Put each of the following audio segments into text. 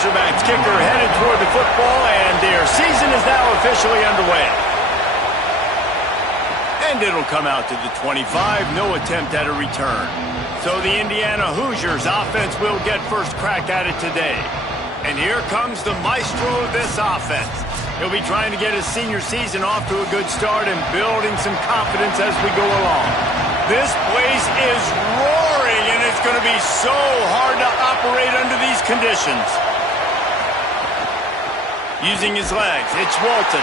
Razorbacks kicker headed toward the football, and their season is now officially underway. And it'll come out to the 25, no attempt at a return. So the Indiana Hoosiers offense will get first crack at it today. And here comes the maestro of this offense. He'll be trying to get his senior season off to a good start and building some confidence as we go along. This place is roaring, and it's going to be so hard to operate under these conditions. Using his legs, it's Walton.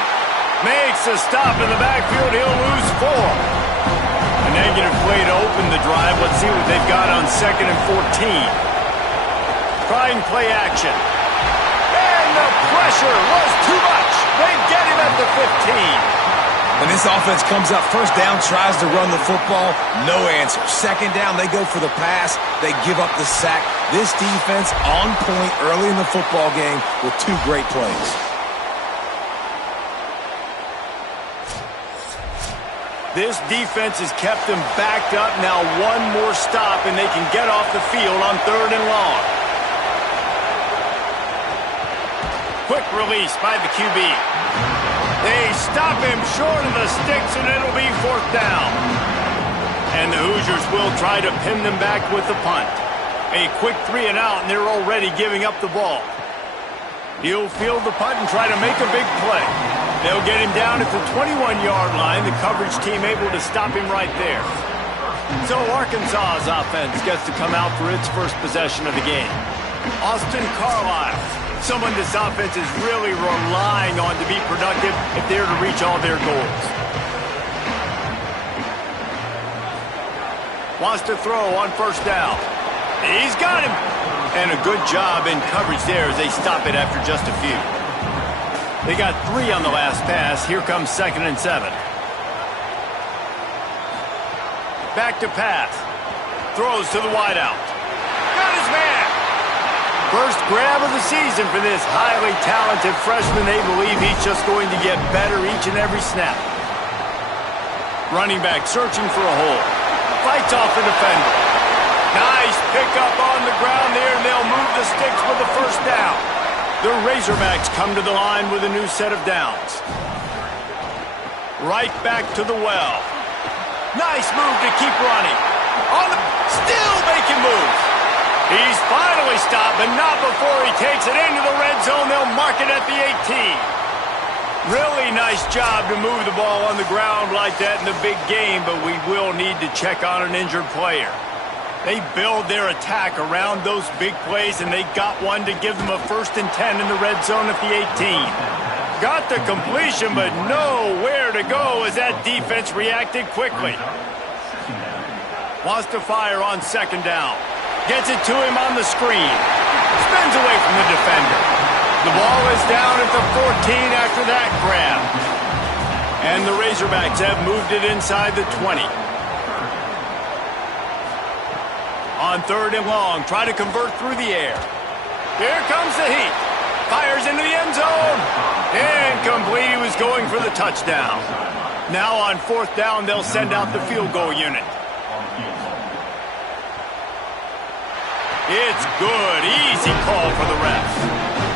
Makes a stop in the backfield. He'll lose 4. A negative play to open the drive. Let's see what they've got on 2nd and 14. Trying play action. And the pressure was too much. They get him at the 15. When this offense comes up, first down, tries to run the football, no answer. Second down, they go for the pass. They give up the sack. This defense on point early in the football game with 2 great plays. This defense has kept them backed up. Now one more stop, and they can get off the field on 3rd and long. Quick release by the QB. They stop him short of the sticks, and it'll be 4th down. And the Hoosiers will try to pin them back with the punt. A quick 3 and out, and they're already giving up the ball. He'll field the punt and try to make a big play. They'll get him down at the 21-yard line. The coverage team able to stop him right there. So Arkansas's offense gets to come out for its first possession of the game. Austin Carlisle, someone this offense is really relying on to be productive if they're to reach all their goals. Wants to throw on 1st down. He's got him. And a good job in coverage there as they stop it after just a few. They got 3 on the last pass. Here comes 2nd and 7. Back to pass. Throws to the wideout. Got his man. First grab of the season for this highly talented freshman. They believe he's just going to get better each and every snap. Running back searching for a hole. Fights off the defender. Nice pickup on the ground there, and they'll move the sticks with the 1st down. The Razorbacks come to the line with a new set of downs. Right back to the well. Nice move to keep running. Still making moves. He's finally stopped, but not before he takes it into the red zone. They'll mark it at the 18. Really nice job to move the ball on the ground like that in the big game, but we will need to check on an injured player. They build their attack around those big plays, and they got one to give them a 1st and 10 in the red zone at the 18. Got the completion, but nowhere to go as that defense reacted quickly. Wants to fire on 2nd down. Gets it to him on the screen. Spins away from the defender. The ball is down at the 14 after that grab. And the Razorbacks have moved it inside the 20. On 3rd and long, try to convert through the air. Here comes the heat. Fires into the end zone. Incomplete. He was going for the touchdown. Now on 4th down, they'll send out the field goal unit. It's good. Easy call for the ref.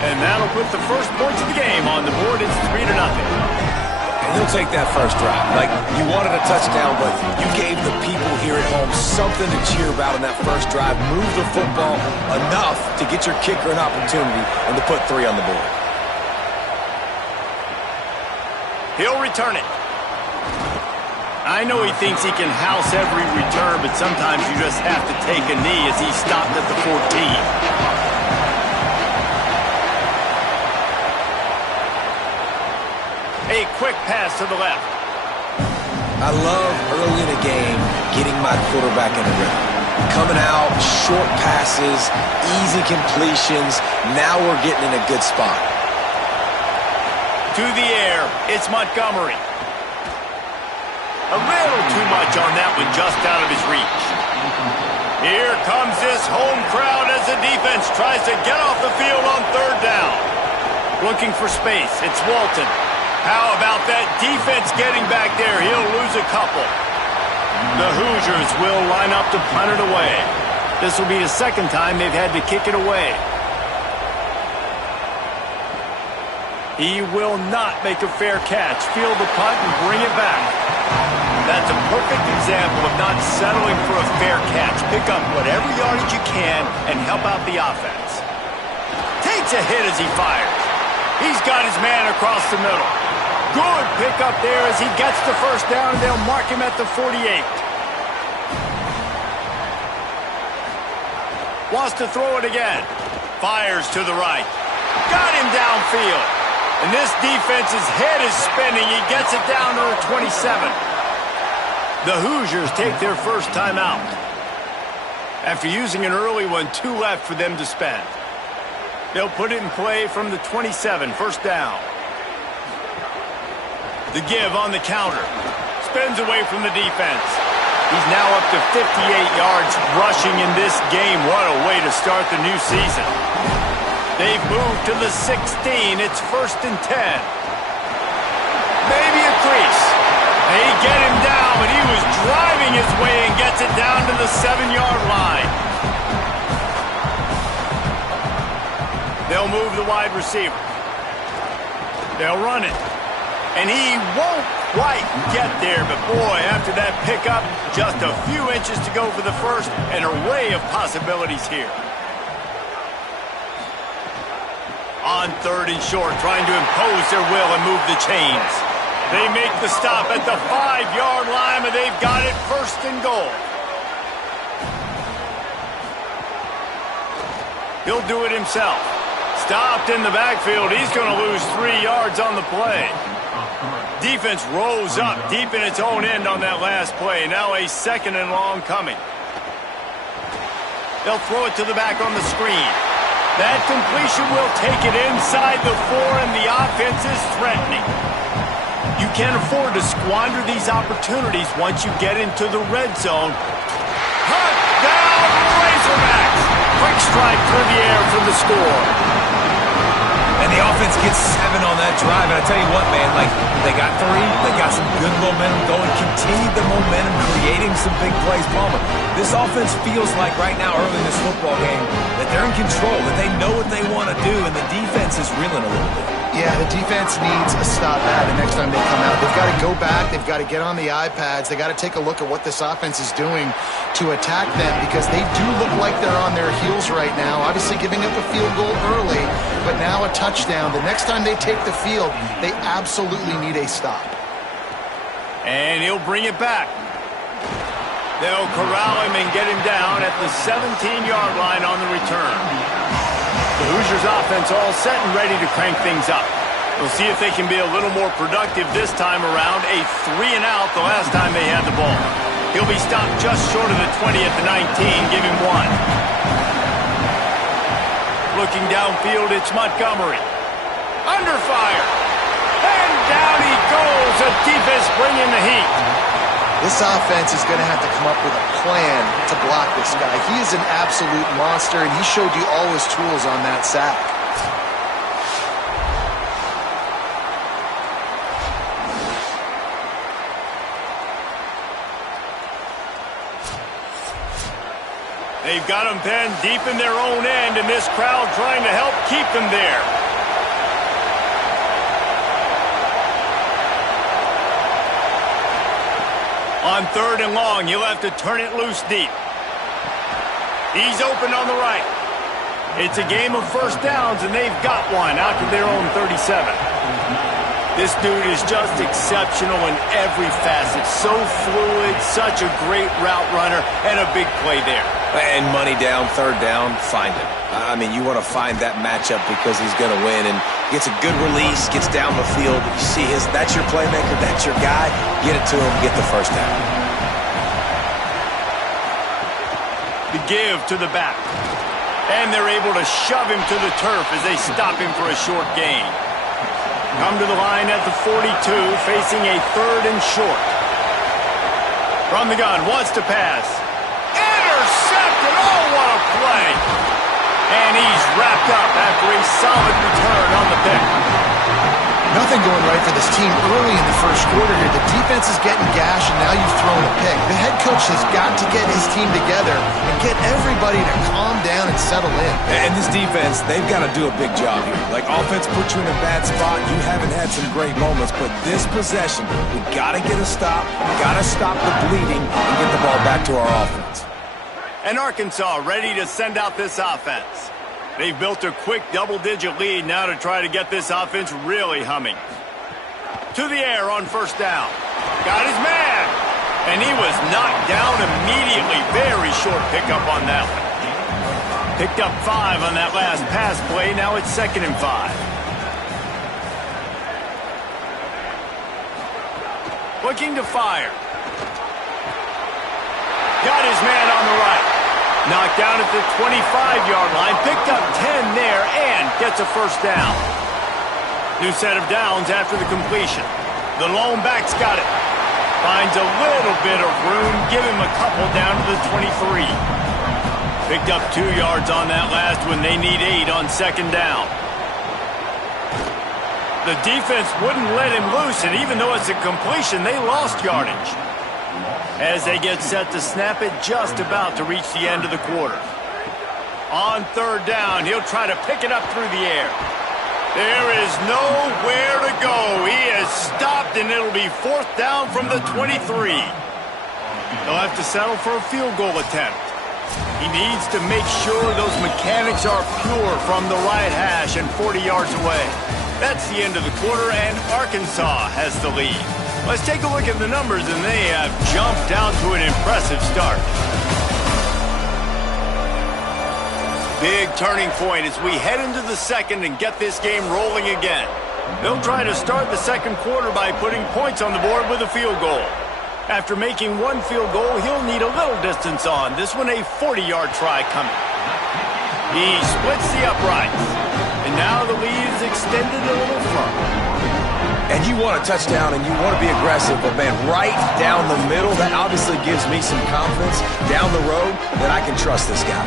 And that'll put the first points of the game on the board. It's 3-0. And he'll take that first drive. Like, you wanted a touchdown, but you gave the people here at home something to cheer about in that first drive. Move the football enough to get your kicker an opportunity and to put 3 on the board. He'll return it. I know he thinks he can house every return, but sometimes you just have to take a knee as he stopped at the 14. A quick pass to the left. I love early in a game getting my quarterback in a rhythm. Coming out, short passes, easy completions. Now we're getting in a good spot. To the air, it's Montgomery. A little too much on that one, just out of his reach. Here comes this home crowd as the defense tries to get off the field on 3rd down. Looking for space, it's Walton. How about that defense getting back there? He'll lose a couple. The Hoosiers will line up to punt it away. This will be the 2nd time they've had to kick it away. He will not make a fair catch. Field the punt and bring it back. That's a perfect example of not settling for a fair catch. Pick up whatever yardage you can and help out the offense. Takes a hit as he fires. He's got his man across the middle. Good pickup there as he gets the first down, and they'll mark him at the 48. Wants to throw it again. Fires to the right. Got him downfield. And this defense's head is spinning. He gets it down to the 27. The Hoosiers take their first timeout. After using an early one, 2 left for them to spend. They'll put it in play from the 27, first down. The give on the counter. Spins away from the defense. He's now up to 58 yards rushing in this game. What a way to start the new season. They've moved to the 16. It's first and 10. Maybe a crease. They get him down, but he was driving his way and gets it down to the 7-yard line. They'll move the wide receiver. They'll run it. And he won't quite get there, but boy, after that pickup, just a few inches to go for the first, and an array of possibilities here. On 3rd and short, trying to impose their will and move the chains. They make the stop at the 5-yard line, and they've got it first and goal. He'll do it himself. Stopped in the backfield. He's going to lose 3 yards on the play. Defense rose up deep in its own end on that last play. Now a 2nd and long coming. They'll throw it to the back on the screen. That completion will take it inside the 4, and the offense is threatening. You can't afford to squander these opportunities once you get into the red zone. Touchdown, Razorbacks! Quick strike through the air for the score. And the offense gets 7 on that drive. And I tell you what, man, like, they got 3. They got some good momentum going. Continue the momentum, creating some big plays. Palmer, this offense feels like right now, early in this football game, that they're in control, that they know what they want to do, and the defense is reeling a little bit. Yeah, the defense needs a stop at the next time they come out. They've got to go back. They've got to get on the iPads. They've got to take a look at what this offense is doing to attack them, because they do look like they're on their heels right now. Obviously giving up a field goal early, but now a touchdown. The next time they take the field, they absolutely need a stop. And he'll bring it back. They'll corral him and get him down at the 17-yard line on the return. The Hoosiers offense all set and ready to crank things up. We'll see if they can be a little more productive this time around. A 3-and-out the last time they had the ball. He'll be stopped just short of the 20 at the 19. Give him 1. Looking downfield, it's Montgomery. Under fire. And down he goes. The defense bringing the heat. This offense is going to have to come up with a plan to block this guy. He is an absolute monster, and he showed you all his tools on that sack. They've got him pinned deep in their own end, and this crowd trying to help keep them there. On 3rd and long, you'll have to turn it loose deep. He's open on the right. It's a game of first downs, and they've got one out to their own 37. This dude is just exceptional in every facet. So fluid, such a great route runner, and a big play there. And money down, 3rd down, find him. I mean, you want to find that matchup because he's going to win, and gets a good release, gets down the field. You see that's your playmaker, that's your guy. Get it to him, get the first down. The give to the back. And they're able to shove him to the turf as they stop him for a short gain. Come to the line at the 42, facing a 3rd and short. From the gun, wants to pass. Intercepted! Oh, what a play! And he's wrapped up after a solid return on the pick. Nothing going right for this team early in the first quarter here. The defense is getting gashed, and now you've thrown a pick. The head coach has got to get his team together and get everybody to calm down and settle in. And this defense, they've got to do a big job here. Like, offense put you in a bad spot. You haven't had some great moments, but this possession, we got to get a stop, got to stop the bleeding, and get the ball back to our offense. And Arkansas ready to send out this offense. They've built a quick double-digit lead now to try to get this offense really humming. To the air on first down. Got his man. And he was knocked down immediately. Very short pickup on that one. Picked up 5 on that last pass play. Now it's 2nd and 5. Looking to fire. Got his man on the right. Knocked down at the 25-yard line. Picked up 10 there and gets a first down. New set of downs after the completion. The lone back's got it. Finds a little bit of room. Give him a couple down to the 23. Picked up 2 yards on that last one. They need 8 on 2nd down. The defense wouldn't let him loose, and even though it's a completion, they lost yardage. As they get set to snap it, just about to reach the end of the quarter. On 3rd down, he'll try to pick it up through the air. There is nowhere to go. He is stopped, and it'll be 4th down from the 23. He'll have to settle for a field goal attempt. He needs to make sure those mechanics are pure from the right hash and 40 yards away. That's the end of the quarter, and Arkansas has the lead. Let's take a look at the numbers, and they have jumped out to an impressive start. Big turning point as we head into the second and get this game rolling again. They'll try to start the second quarter by putting points on the board with a field goal. After making 1 field goal, he'll need a little distance on. This one a 40-yard try coming. He splits the uprights. And now the lead is extended a little further. And you want a touchdown and you want to be aggressive, but man, right down the middle, that obviously gives me some confidence down the road that I can trust this guy.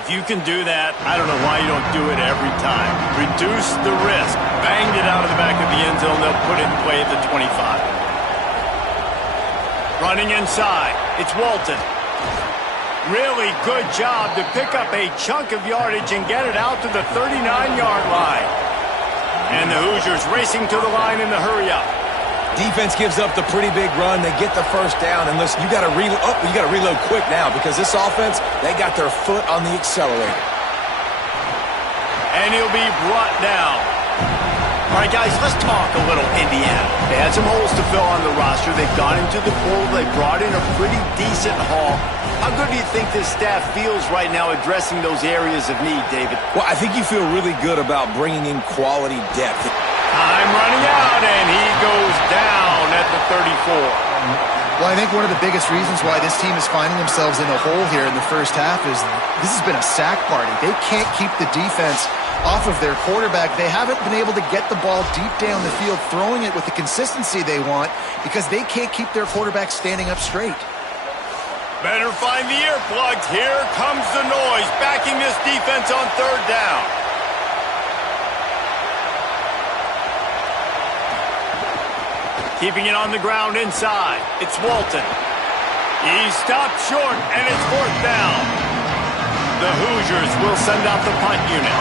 If you can do that, I don't know why you don't do it every time. Reduce the risk. Banged it out of the back of the end zone. They'll put it in play at the 25. Running inside. It's Walton. Really good job to pick up a chunk of yardage and get it out to the 39-yard line. And the Hoosiers racing to the line in the hurry-up. Defense gives up the pretty big run. They get the first down, and listen, you got to reload quick now because this offense, they got their foot on the accelerator. And he'll be brought down. All right, guys, let's talk a little Indiana. They had some holes to fill on the roster. They've gone into the portal. They brought in a pretty decent haul. How good do you think this staff feels right now addressing those areas of need, David? Well, I think you feel really good about bringing in quality depth. Time running out, and he goes down at the 34. Well, I think one of the biggest reasons why this team is finding themselves in a hole here in the first half is this has been a sack party. They can't keep the defense off of their quarterback. They haven't been able to get the ball deep down the field, throwing it with the consistency they want because they can't keep their quarterback standing up straight. Better find the earplugs. Here comes the noise, backing this defense on 3rd down. Keeping it on the ground inside. It's Walton. He's stopped short, and it's 4th down. The Hoosiers will send out the punt unit.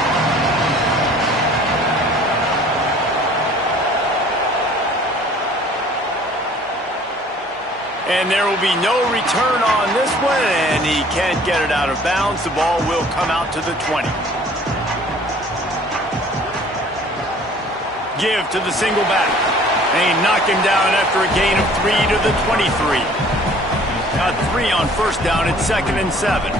And there will be no return on this one, and he can't get it out of bounds. The ball will come out to the 20. Give to the single back. They knock him down after a gain of 3 to the 23. Got 3 on first down. It's 2nd and 7.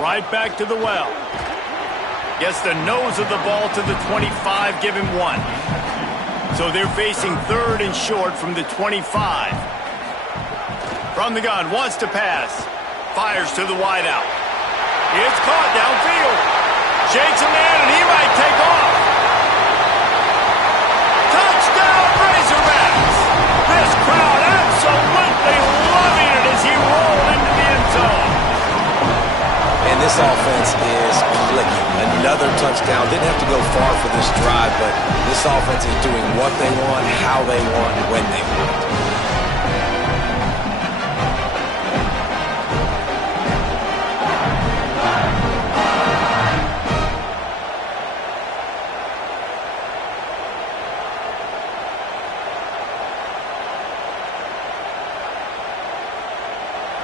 Right back to the well. Gets the nose of the ball to the 25. Give him 1. So they're facing 3rd and short from the 25. From the gun, wants to pass. Fires to the wideout. It's caught downfield. Shakes a man, and he might take off. Touchdown, Razorbacks! This crowd absolutely loving it as he rolled into the end zone. And this This offense is clicking. Another touchdown. Didn't have to go far for this drive, but this offense is doing what they want, how they want, when they want.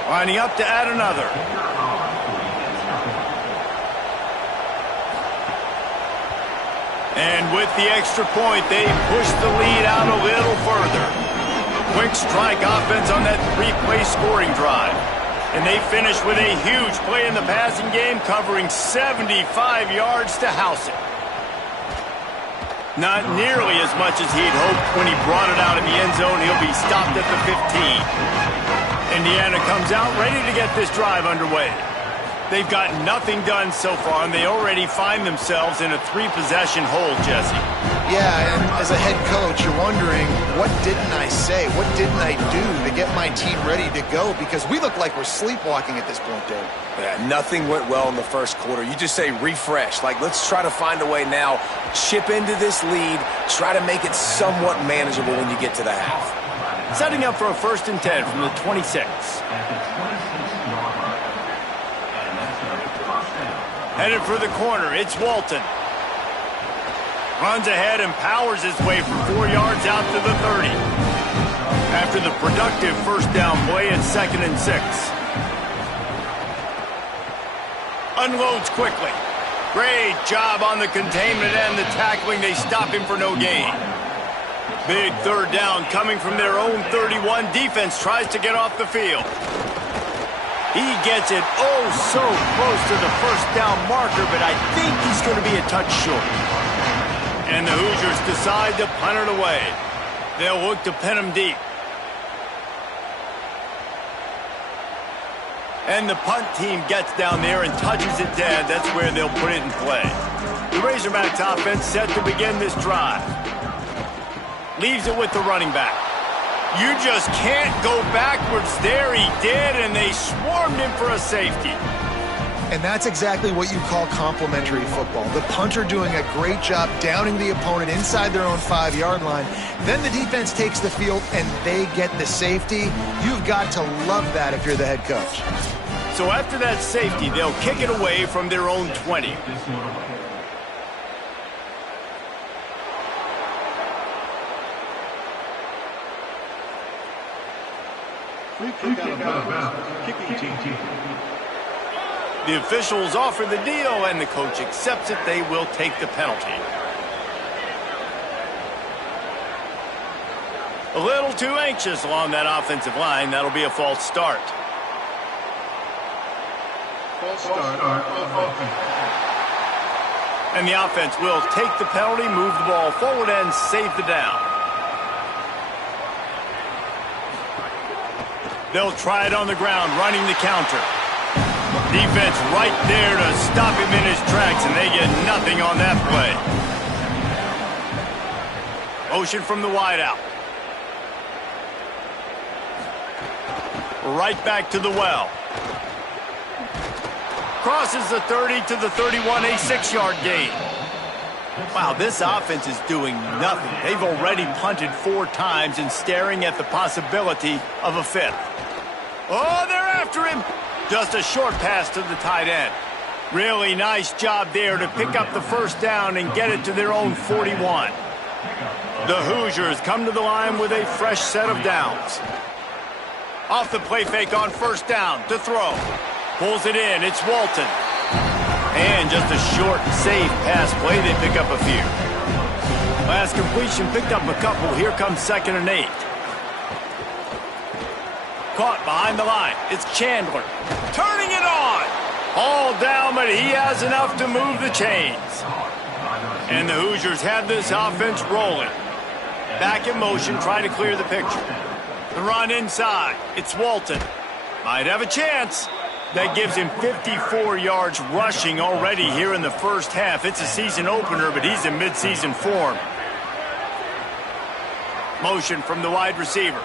Lining up to add another. And with the extra point, they push the lead out a little further. Quick strike offense on that three-play scoring drive. And they finish with a huge play in the passing game, covering 75 yards to house it. Not nearly as much as he'd hoped when he brought it out in the end zone. He'll be stopped at the 15. Indiana comes out ready to get this drive underway. They've got nothing done so far, and they already find themselves in a three-possession hole, Jesse. Yeah, and as a head coach, you're wondering, what didn't I say? What didn't I do to get my team ready to go? Because we look like we're sleepwalking at this point, Dave. Yeah, nothing went well in the first quarter. You just say refresh. Like, let's try to find a way now, chip into this lead, try to make it somewhat manageable when you get to the half. Setting up for a 1st and 10 from the 26. Headed for the corner, it's Walton. Runs ahead and powers his way for 4 yards out to the 30. After the productive first down play at 2nd and 6. Unloads quickly. Great job on the containment and the tackling. They stop him for no gain. Big 3rd down coming from their own 31. Defense tries to get off the field. He gets it oh so close to the 1st down marker, but I think he's going to be a touch short. And the Hoosiers decide to punt it away. They'll look to pin him deep. And the punt team gets down there and touches it dead. That's where they'll put it in play. The Razorbacks offense set to begin this drive. Leaves it with the running back. You just can't go backwards there. He did, and they swarmed him for a safety. And that's exactly what you call complementary football. The punter doing a great job downing the opponent inside their own 5-yard line. Then the defense takes the field, and they get the safety. You've got to love that if you're the head coach. So after that safety, they'll kick it away from their own 20. The officials offer the deal, and the coach accepts it. They will take the penalty. A little too anxious along that offensive line. That'll be a false start. And the offense will take the penalty, move the ball forward, and save the down. They'll try it on the ground, running the counter. Defense right there to stop him in his tracks, and they get nothing on that play. Motion from the wideout. Right back to the well. Crosses the 30 to the 31, a 6-yard gain. Wow, this offense is doing nothing. They've already punted 4 times and staring at the possibility of a 5th. Oh, they're after him. Just a short pass to the tight end. Really nice job there to pick up the 1st down and get it to their own 41. The Hoosiers come to the line with a fresh set of downs. Off the play fake on 1st down to throw. Pulls it in. It's Walton. And just a short, safe pass play. They pick up a few. Last completion picked up a couple. Here comes 2nd and 8. Caught behind the line. It's Chandler. Turning it on. All down, but he has enough to move the chains. And the Hoosiers have this offense rolling. Back in motion, trying to clear the picture. The run inside. It's Walton. Might have a chance. That gives him 54 yards rushing already here in the first half. It's a season opener, but he's in midseason form. Motion from the wide receiver.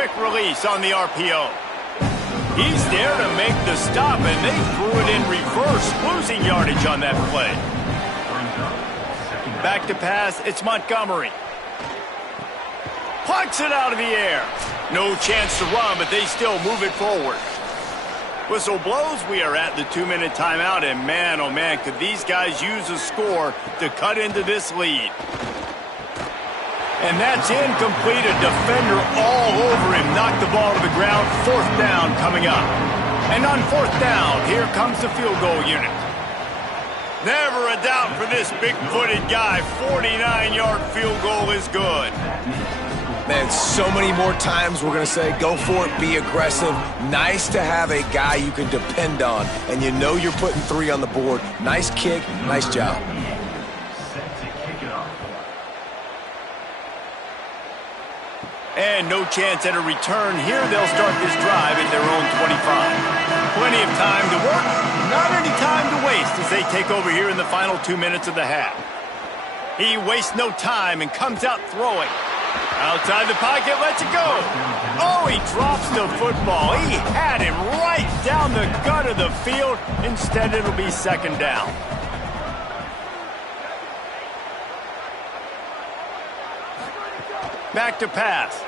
quick release on the RPO. He's there to make the stop, and they threw it in reverse, losing yardage on that play. Back to pass, it's Montgomery. Plucks it out of the air. No chance to run, but they still move it forward. Whistle blows, we are at the 2-minute timeout, and man, oh man, could these guys use a score to cut into this lead. And that's incomplete. A defender all over him. Knocked the ball to the ground. 4th down coming up. And on 4th down, here comes the field goal unit. Never a doubt for this big-footed guy. 49-yard field goal is good. Man, so many more times we're going to say, go for it, be aggressive. Nice to have a guy you can depend on, and you know you're putting 3 on the board. Nice kick, nice job. And no chance at a return here. They'll start this drive at their own 25. Plenty of time to work, not any time to waste as they take over here in the final 2 minutes of the half. He wastes no time and comes out throwing. Outside the pocket, lets it go. Oh, he drops the football. He had him right down the gut of the field. Instead, it'll be 2nd down. Back to pass.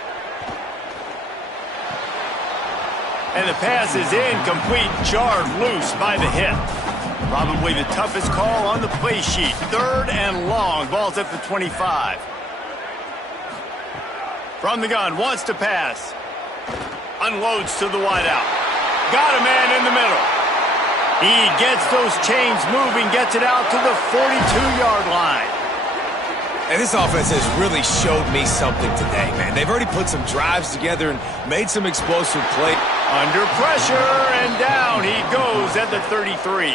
And the pass is incomplete, jarred loose by the hit. Probably the toughest call on the play sheet. 3rd and long, ball's at the 25. From the gun, wants to pass. Unloads to the wideout. Got a man in the middle. He gets those chains moving, gets it out to the 42-yard line. And this offense has really showed me something today, man. They've already put some drives together and made some explosive plays. Under pressure, and down he goes at the 33.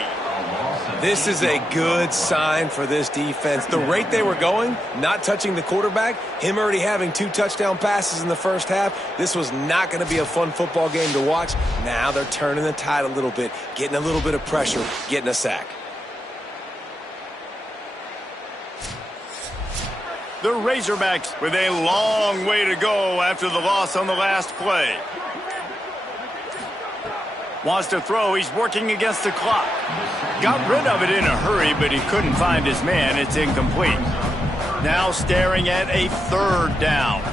This is a good sign for this defense. The rate they were going, not touching the quarterback, him already having 2 touchdown passes in the first half, this was not going to be a fun football game to watch. Now they're turning the tide a little bit, getting a little bit of pressure, getting a sack. The Razorbacks with a long way to go after the loss on the last play. Wants to throw, he's working against the clock. Got rid of it in a hurry, but he couldn't find his man. It's incomplete. Now staring at a 3rd down.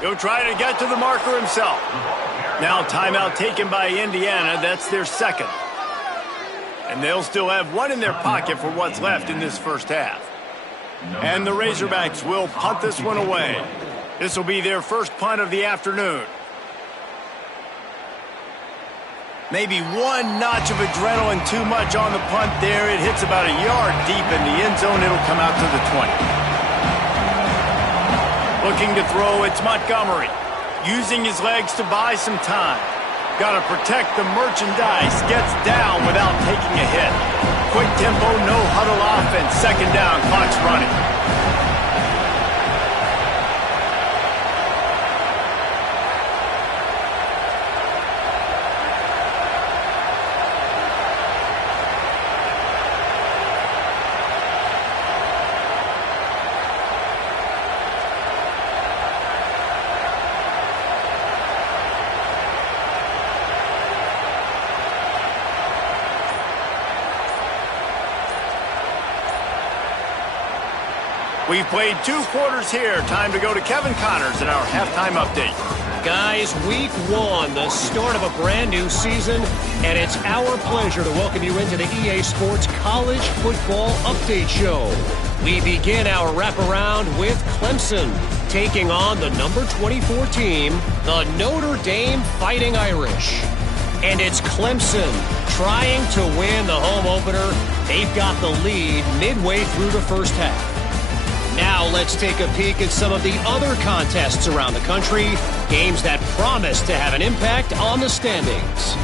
He'll try to get to the marker himself. Now timeout taken by Indiana. That's their 2nd. And they'll still have 1 in their pocket for what's left in this first half. And the Razorbacks will punt this one away. This will be their first punt of the afternoon. Maybe 1 notch of adrenaline too much on the punt there. It hits about a yard deep in the end zone. It'll come out to the 20. Looking to throw, it's Montgomery. Using his legs to buy some time. Got to protect the merchandise. Gets down without taking a hit. Quick tempo, no huddle offense. 2nd down, clock's running. We've played 2 quarters here. Time to go to Kevin Connors in our halftime update. Guys, week 1, the start of a brand new season, and it's our pleasure to welcome you into the EA Sports College Football Update Show. We begin our wraparound with Clemson, taking on the number 24 team, the Notre Dame Fighting Irish. And it's Clemson trying to win the home opener. They've got the lead midway through the first half. Now let's take a peek at some of the other contests around the country, games that promise to have an impact on the standings.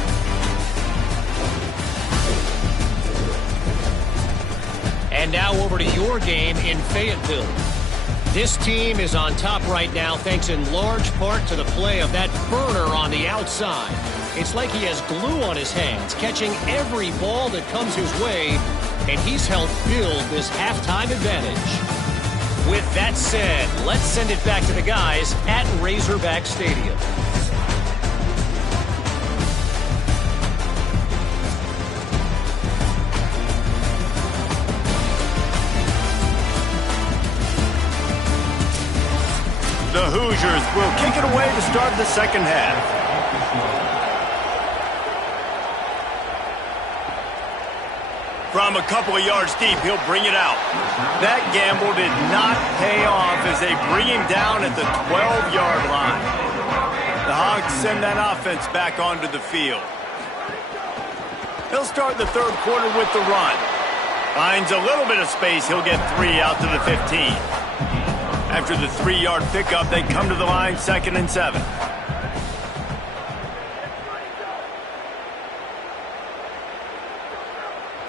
And now over to your game in Fayetteville. This team is on top right now thanks in large part to the play of that burner on the outside. It's like he has glue on his hands, catching every ball that comes his way, and he's helped build this halftime advantage. With that said, let's send it back to the guys at Razorback Stadium. The Hoosiers will kick it away to start the second half. From a couple of yards deep, he'll bring it out. That gamble did not pay off as they bring him down at the 12-yard line. The Hogs send that offense back onto the field. He'll start the third quarter with the run. Finds a little bit of space, he'll get 3 out to the 15. After the 3-yard pickup, they come to the line 2nd and 7.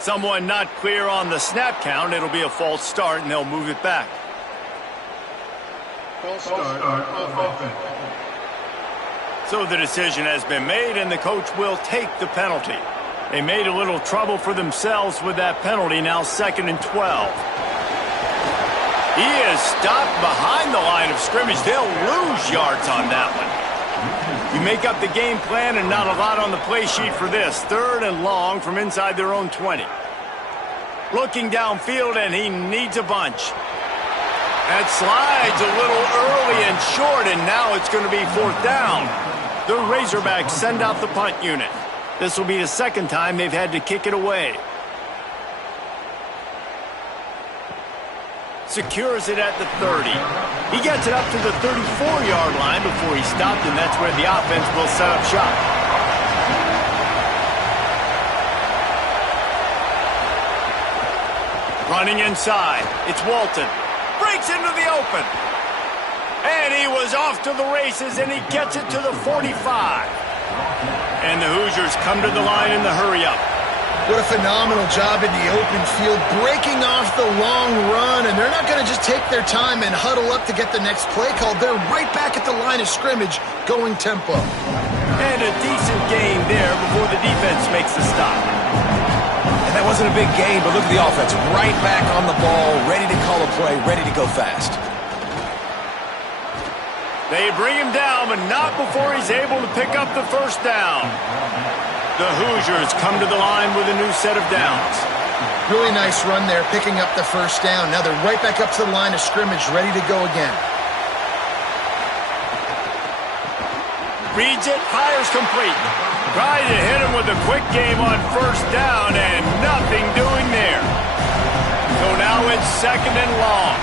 Someone not clear on the snap count. It'll be a false start, and they'll move it back. False start offense. So the decision has been made, and the coach will take the penalty. They made a little trouble for themselves with that penalty. Now 2nd and 12. He is stopped behind the line of scrimmage. They'll lose yards on that one. You make up the game plan and not a lot on the play sheet for this. 3rd and long from inside their own 20. Looking downfield, and he needs a bunch. That slides a little early and short, and now it's going to be 4th down. The Razorbacks send out the punt unit. This will be the second time they've had to kick it away. Secures it at the 30. He gets it up to the 34-yard line before he stopped, and that's where the offense will set up shop. Running inside, it's Walton. Breaks into the open. And he was off to the races, and he gets it to the 45. And the Hoosiers come to the line in the hurry-up. What a phenomenal job in the open field, breaking off the long run, and they're not going to just take their time and huddle up to get the next play called. They're right back at the line of scrimmage, going tempo. And a decent gain there before the defense makes the stop. And that wasn't a big gain, but look at the offense. Right back on the ball, ready to call a play, ready to go fast. They bring him down, but not before he's able to pick up the first down. The Hoosiers come to the line with a new set of downs. Really nice run there, picking up the first down. Now they're right back up to the line of scrimmage, ready to go again. Reads it, fires complete. Tried to hit him with a quick game on first down, and nothing doing there. So now it's 2nd and long.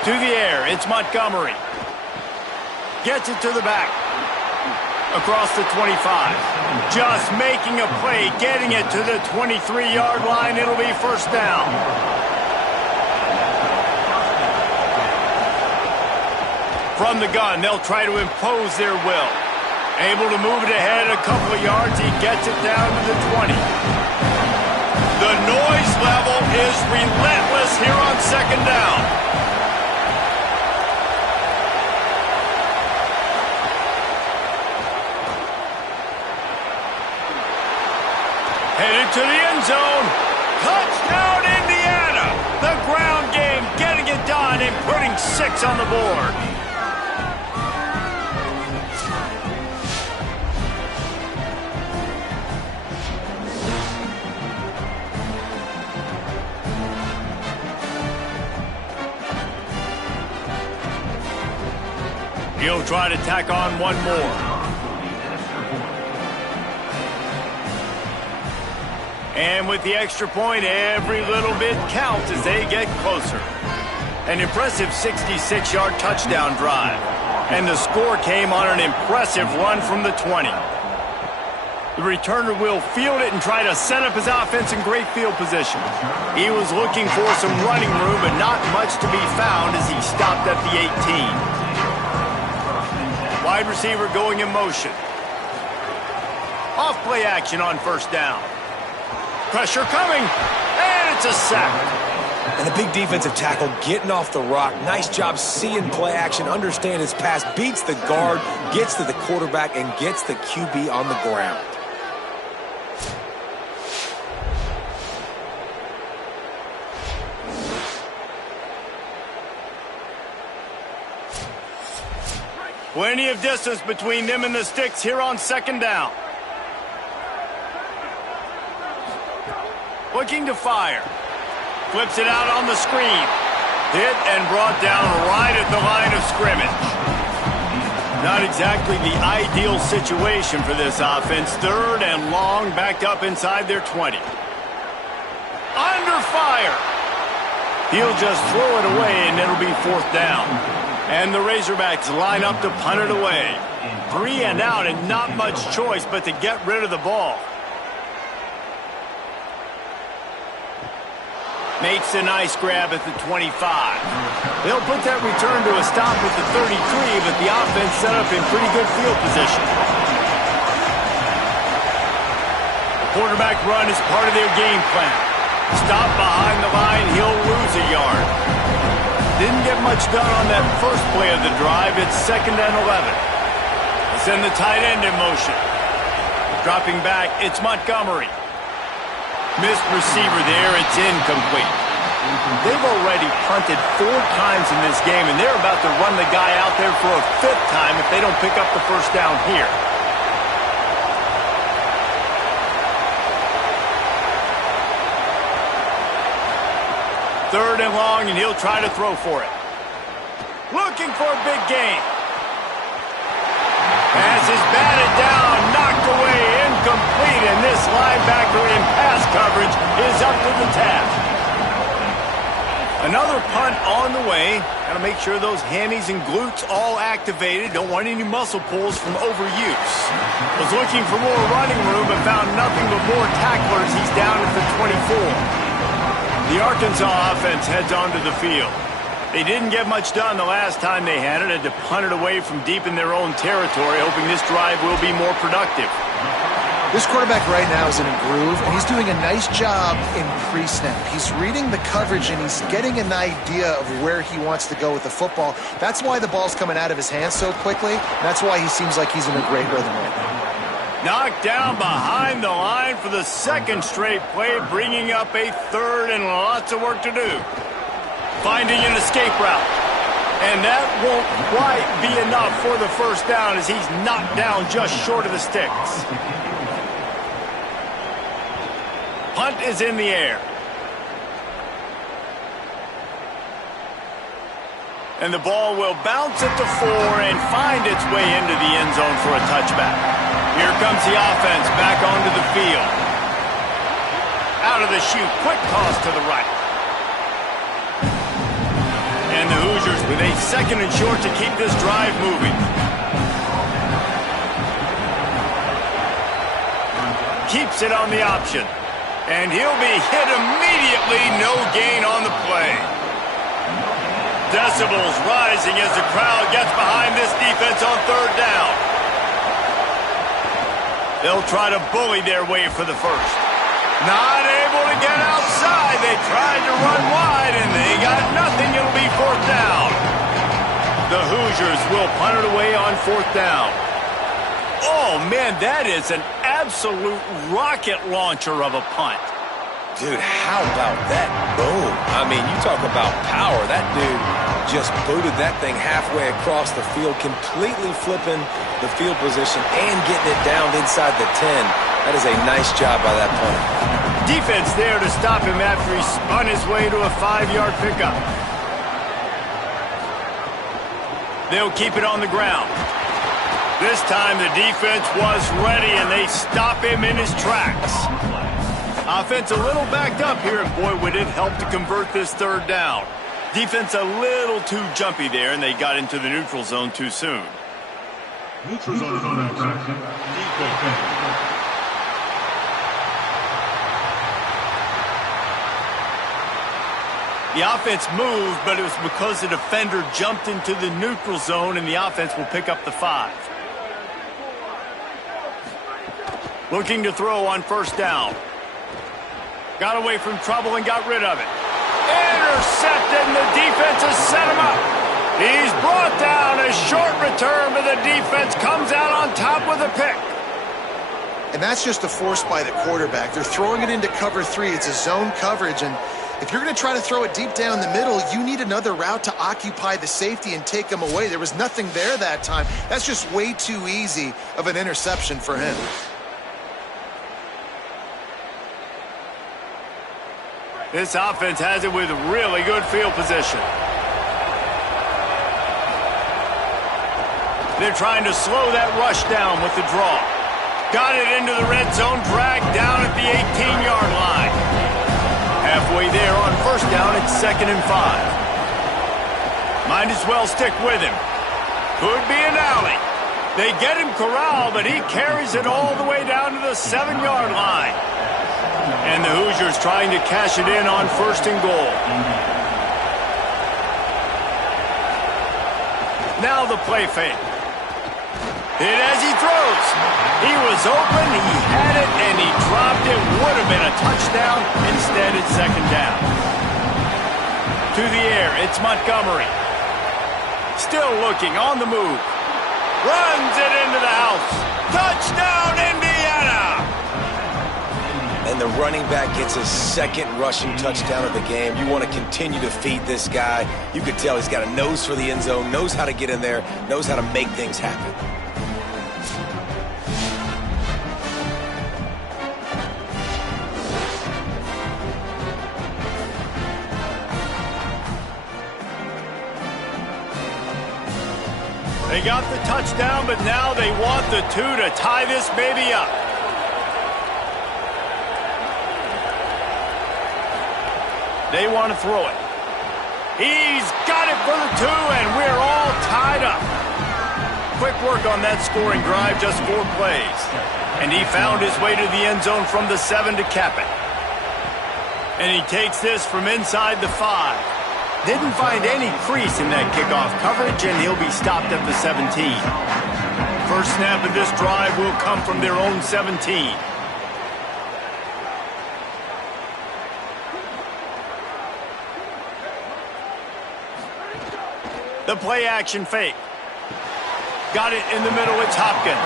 To the air, it's Montgomery. Gets it to the back. Across the 25. Just making a play, getting it to the 23-yard line. It'll be first down. From the gun, they'll try to impose their will. Able to move it ahead a couple of yards. He gets it down to the 20. The noise level is relentless here on 2nd down. Headed to the end zone. Touchdown, Indiana! The ground game getting it done and putting 6 on the board. He'll try to tack on one more. And with the extra point, every little bit counts as they get closer. An impressive 66-yard touchdown drive. And the score came on an impressive run from the 20. The returner will field it and try to set up his offense in great field position. He was looking for some running room, but not much to be found as he stopped at the 18. Wide receiver going in motion. Off play action on first down. Pressure coming, and it's a sack. And a big defensive tackle getting off the rock. Nice job seeing play action, understand his pass, beats the guard, gets to the quarterback, and gets the QB on the ground. Plenty of distance between them and the sticks here on second down. Looking to fire. Flips it out on the screen. Hit and brought down right at the line of scrimmage. Not exactly the ideal situation for this offense. Third and long, backed up inside their 20. Under fire. He'll just throw it away, and it'll be fourth down. And the Razorbacks line up to punt it away. 3 and out, and not much choice but to get rid of the ball. Makes a nice grab at the 25. They'll put that return to a stop at the 33, but the offense set up in pretty good field position. The quarterback run is part of their game plan. Stop behind the line, he'll lose a yard. Didn't get much done on that first play of the drive. It's second and 11. Send the tight end in motion. Dropping back, it's Montgomery. Missed receiver there, it's incomplete. They've already punted 4 times in this game, and they're about to run the guy out there for a 5th time if they don't pick up the first down here. Third and long, and he'll try to throw for it. Looking for a big gain. Pass is batted down, knocked away, incomplete, and this linebacker in pass coverage is up to the task. Another punt on the way. Got to make sure those hammies and glutes all activated. Don't want any muscle pulls from overuse. Was looking for more running room, but found nothing but more tacklers. He's down at the 24. The Arkansas offense heads onto the field. They didn't get much done the last time they had it. Had to punt it away from deep in their own territory, hoping this drive will be more productive. This quarterback right now is in a groove, and he's doing a nice job in pre-snap. He's reading the coverage, and he's getting an idea of where he wants to go with the football. That's why the ball's coming out of his hands so quickly. That's why he seems like he's in a great rhythm right now. Knocked down behind the line for the second straight play, bringing up a third and lots of work to do. Finding an escape route. And that won't quite be enough for the first down as he's knocked down just short of the sticks. Punt is in the air. And the ball will bounce at the 4 and find its way into the end zone for a touchback. Here comes the offense back onto the field. Out of the chute, quick toss to the right. And the Hoosiers with a second and short to keep this drive moving. Keeps it on the option. And he'll be hit immediately, no gain on the play. Decibels rising as the crowd gets behind this defense on third down. They'll try to bully their way for the first. Not able to get outside. They tried to run wide, and they got nothing. It'll be fourth down. The Hoosiers will punt it away on fourth down. Oh, man, that is an absolute rocket launcher of a punt. Dude, how about that? Boom. I mean, you talk about power. That dude just booted that thing halfway across the field, completely flipping the field position and getting it down inside the 10. That is a nice job by that punter. Defense there to stop him after he spun his way to a 5-yard pickup. They'll keep it on the ground. This time the defense was ready, and they stop him in his tracks. Offense a little backed up here, and boy, would it help to convert this third down. Defense a little too jumpy there, and they got into the neutral zone too soon. Neutral zone is on infraction. Defense. The offense moved, but it was because the defender jumped into the neutral zone, and the offense will pick up the 5. Looking to throw on first down. Got away from trouble and got rid of it. Intercepted, and the defense has set him up. He's brought down. A short return, but the defense comes out on top with a pick. And that's just a force by the quarterback. They're throwing it into cover 3. It's a zone coverage, and If you're going to try to throw it deep down the middle, you need another route to occupy the safety and take him away. There was nothing there that time. That's just way too easy of an interception for him. This offense has it with really good field position. They're trying to slow that rush down with the draw. Got it into the red zone, dragged down at the 18-yard line. Halfway there on first down, it's 2nd and 5. Might as well stick with him. Could be an alley. They get him corralled, but he carries it all the way down to the 7-yard line. And the Hoosiers trying to cash it in on 1st and goal. Now the play fake. Hit as he throws. He was open, he had it, and he dropped it. Would have been a touchdown. Instead, it's 2nd down. To the air, it's Montgomery. Still looking, on the move. Runs it into the house. Touchdown, Indiana! And the running back gets his 2nd rushing touchdown of the game. You want to continue to feed this guy. You could tell he's got a nose for the end zone, knows how to get in there, knows how to make things happen. They got the touchdown, but now they want the 2 to tie this baby up. They want to throw it. He's got it for the 2, and we're all tied up. Quick work on that scoring drive, just 4 plays. And he found his way to the end zone from the 7 to cap it. And he takes this from inside the 5. Didn't find any crease in that kickoff coverage, and he'll be stopped at the 17. First snap of this drive will come from their own 17. The play action fake. Got it in the middle, it's Hopkins.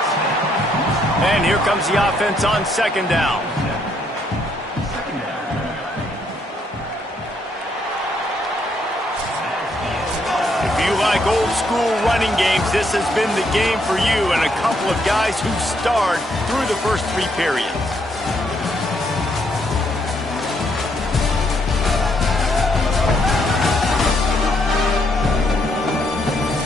And here comes the offense on 2nd down. If you like old school running games, this has been the game for you and a couple of guys who starred through the first 3 periods.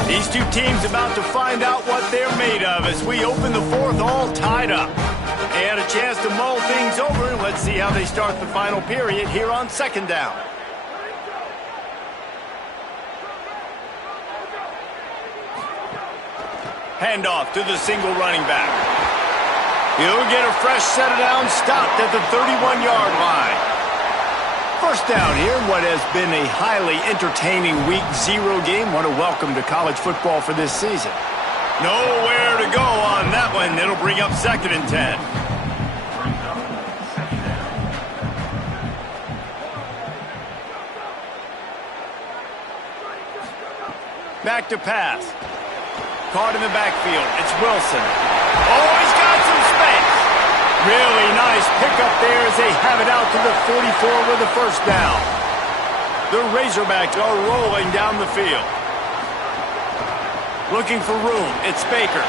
These two teams about to find out what they're made of as we open the 4th all tied up. They had a chance to mull things over, and let's see how they start the final period here on 2nd down. Handoff to the single running back. He'll get a fresh set of downs, stopped at the 31-yard line. First down here in what has been a highly entertaining Week 0 game. What a welcome to college football for this season. Nowhere to go on that one. It'll bring up 2nd and 10. Back to pass. Caught in the backfield. It's Wilson. Oh, he's got some space. Really nice pickup there as they have it out to the 44 with a first down. The Razorbacks are rolling down the field. Looking for room. It's Baker.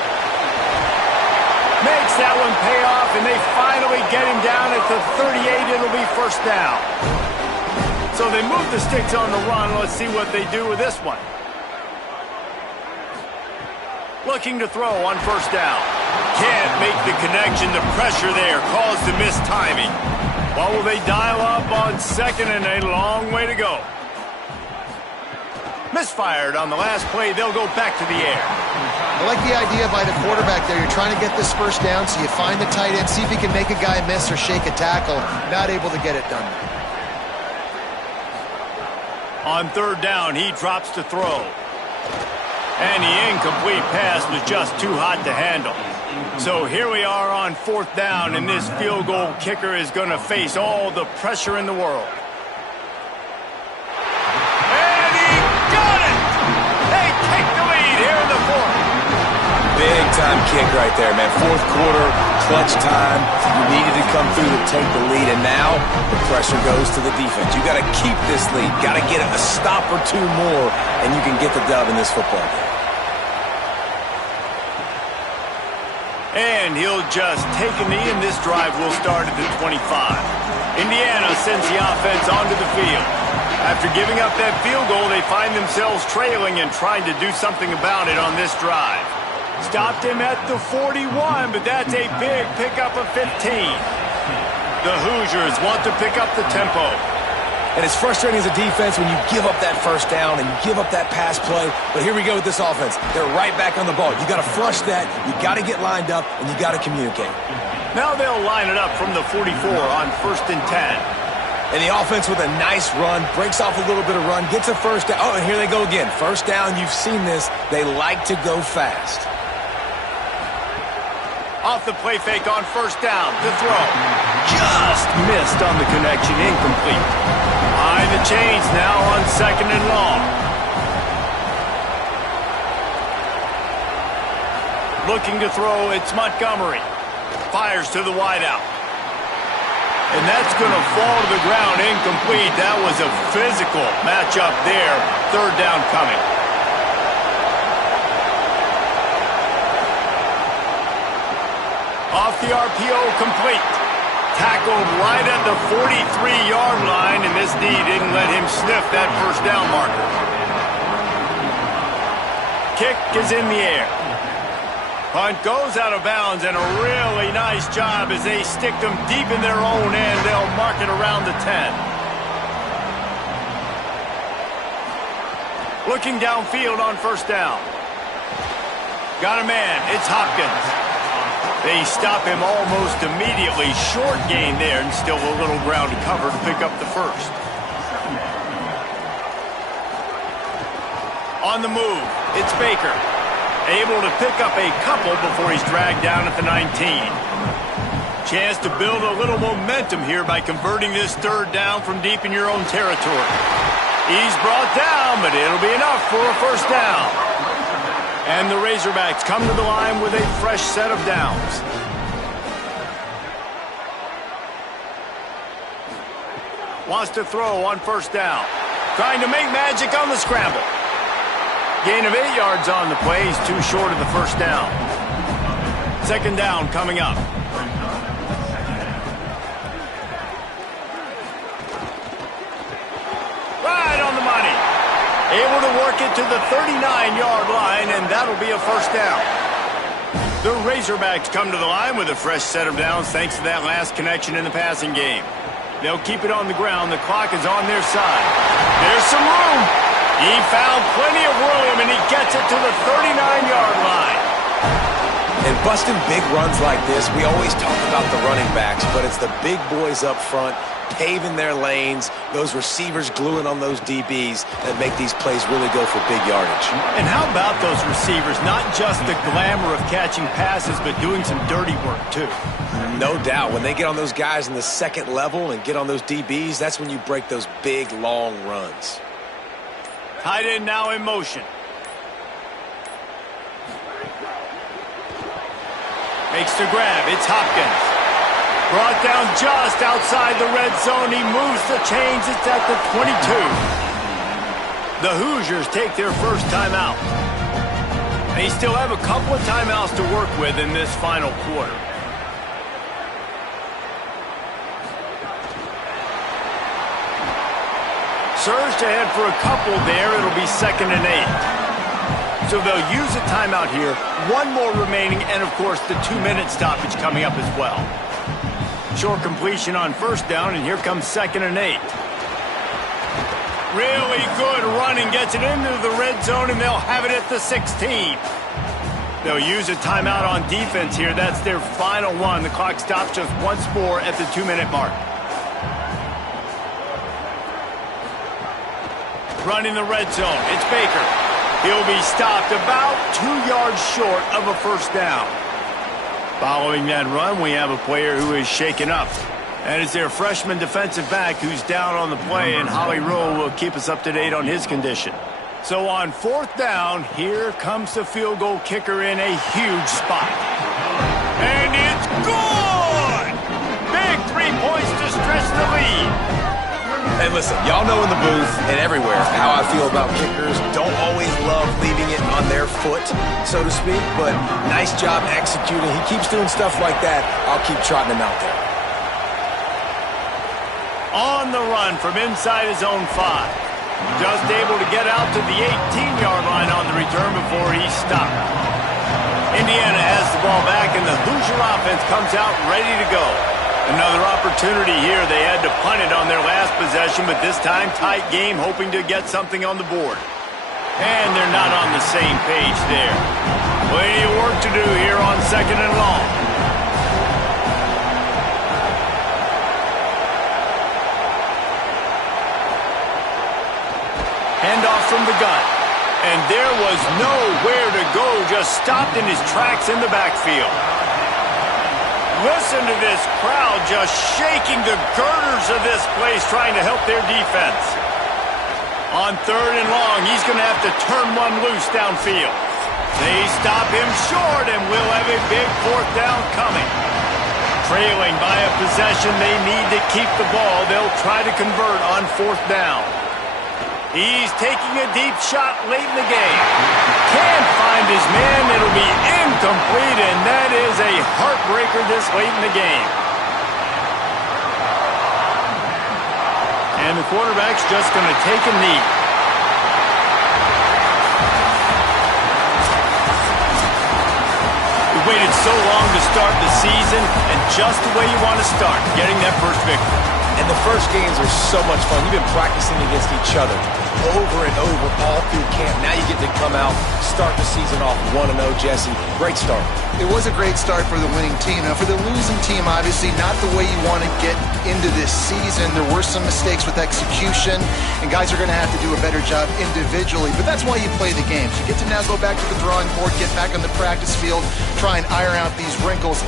Makes that one pay off, and they finally get him down at the 38. It'll be first down. So they move the sticks on the run. Let's see what they do with this one. Looking to throw on first down. Can't make the connection. The pressure there caused the missed timing. What will they dial up on 2nd and a long way to go? Misfired on the last play. They'll go back to the air. I like the idea by the quarterback there. You're trying to get this first down, so you find the tight end, see if he can make a guy miss or shake a tackle. Not able to get it done. On 3rd down, he drops to throw. And the incomplete pass was just too hot to handle. So here we are on 4th down, and this field goal kicker is going to face all the pressure in the world. And he got it! They take the lead here in the 4th. Big big-time kick right there, man. Fourth quarter, clutch time. You needed to come through to take the lead, and now the pressure goes to the defense. You got to keep this lead. Got to get a stop or two more, and you can get the dub in this football game. And he'll just take a knee, and this drive will start at the 25. Indiana sends the offense onto the field. After giving up that field goal, they find themselves trailing and trying to do something about it on this drive. Stopped him at the 41, but that's a big pickup of 15. The Hoosiers want to pick up the tempo. And it's frustrating as a defense when you give up that first down and you give up that pass play. But here we go with this offense. They're right back on the ball. You got to flush that. You got to get lined up, and you got to communicate. Now they'll line it up from the 44 on 1st and 10. And the offense with a nice run, breaks off a little bit of run, gets a first down. Oh, and here they go again. First down, you've seen this. They like to go fast. Off the play fake on 1st down. The throw. Just missed on the connection. Incomplete. Behind the chains now on 2nd and long. Looking to throw, it's Montgomery. Fires to the wideout. And that's going to fall to the ground, incomplete. That was a physical matchup there. 3rd down coming. Off the RPO, complete. Tackled right at the 43-yard line, and this D didn't let him sniff that 1st down marker. Kick is in the air. Punt goes out of bounds, and a really nice job as they stick them deep in their own end. They'll mark it around the 10. Looking downfield on 1st down. Got a man. It's Hopkins. They stop him almost immediately. Short gain there, and still a little ground to cover to pick up the 1st. On the move, it's Baker. Able to pick up a couple before he's dragged down at the 19. Chance to build a little momentum here by converting this 3rd down from deep in your own territory. He's brought down, but it'll be enough for a 1st down. And the Razorbacks come to the line with a fresh set of downs. Wants to throw on 1st down. Trying to make magic on the scramble. Gain of 8 yards on the play. He's too short of the 1st down. 2nd down coming up. Right on the money. Able to work it to the 39-yard line, and that'll be a 1st down. The Razorbacks come to the line with a fresh set of downs thanks to that last connection in the passing game. They'll keep it on the ground. The clock is on their side. There's some room. He found plenty of room, and he gets it to the 39-yard line. And busting big runs like this, we always talk about the running backs, but it's the big boys up front paving their lanes, those receivers gluing on those DBs that make these plays really go for big yardage. And how about those receivers? Not just the glamour of catching passes, but doing some dirty work, too. No doubt. When they get on those guys in the 2nd level and get on those DBs, that's when you break those big, long runs. Tight end now in motion. Makes the grab. It's Hopkins. Brought down just outside the red zone. He moves the chains. It's at the 22. The Hoosiers take their 1st timeout. They still have a couple of timeouts to work with in this final quarter. Surged ahead for a couple there. It'll be 2nd and 8. So they'll use a timeout here. 1 more remaining, and of course the 2-minute stoppage coming up as well. Short completion on 1st down, and here comes 2nd and 8. Really good running, gets it into the red zone, and they'll have it at the 16. They'll use a timeout on defense here. That's their final one. The clock stops just once more at the 2-minute mark. Running the red zone, it's Baker. He'll be stopped about 2 yards short of a 1st down. Following that run, we have a player who is shaken up. And it's their freshman defensive back who's down on the play, and Holly Rowe will keep us up to date on his condition. So on 4th down, here comes the field goal kicker in a huge spot. And it's good! Big 3 points to stretch the lead. And listen, y'all know in the booth and everywhere how I feel about kickers. Don't always love leaving it on their foot, so to speak, but nice job executing. He keeps doing stuff like that. I'll keep trotting him out there. On the run from inside his own 5. Just able to get out to the 18-yard line on the return before he's stopped. Indiana has the ball back, and the Hoosier offense comes out ready to go. Another opportunity here. They had to punt it on their last possession, but this time tight game, hoping to get something on the board. And they're not on the same page there. Plenty of work to do here on 2nd and long. Handoff from the gun. And there was nowhere to go, just stopped in his tracks in the backfield. Listen to this crowd just shaking the girders of this place, trying to help their defense. On 3rd and long, he's going to have to turn one loose downfield. They stop him short, and we'll have a big 4th down coming. Trailing by a possession, they need to keep the ball. They'll try to convert on 4th down. He's taking a deep shot late in the game. Can't find his man. It'll be incomplete, and that is a heartbreaker this late in the game. And the quarterback's just going to take a knee. We waited so long to start the season, and just the way you want to start, getting that first victory. And the first games are so much fun. You've been practicing against each other over and over all through camp. Now you get to come out, start the season off 1-0, Jesse. Great start. It was a great start for the winning team. Now, for the losing team, obviously not the way you want to get into this season. There were some mistakes with execution, and guys are going to have to do a better job individually. But that's why you play the games. You get to now go back to the drawing board, get back on the practice field, try and iron out these wrinkles.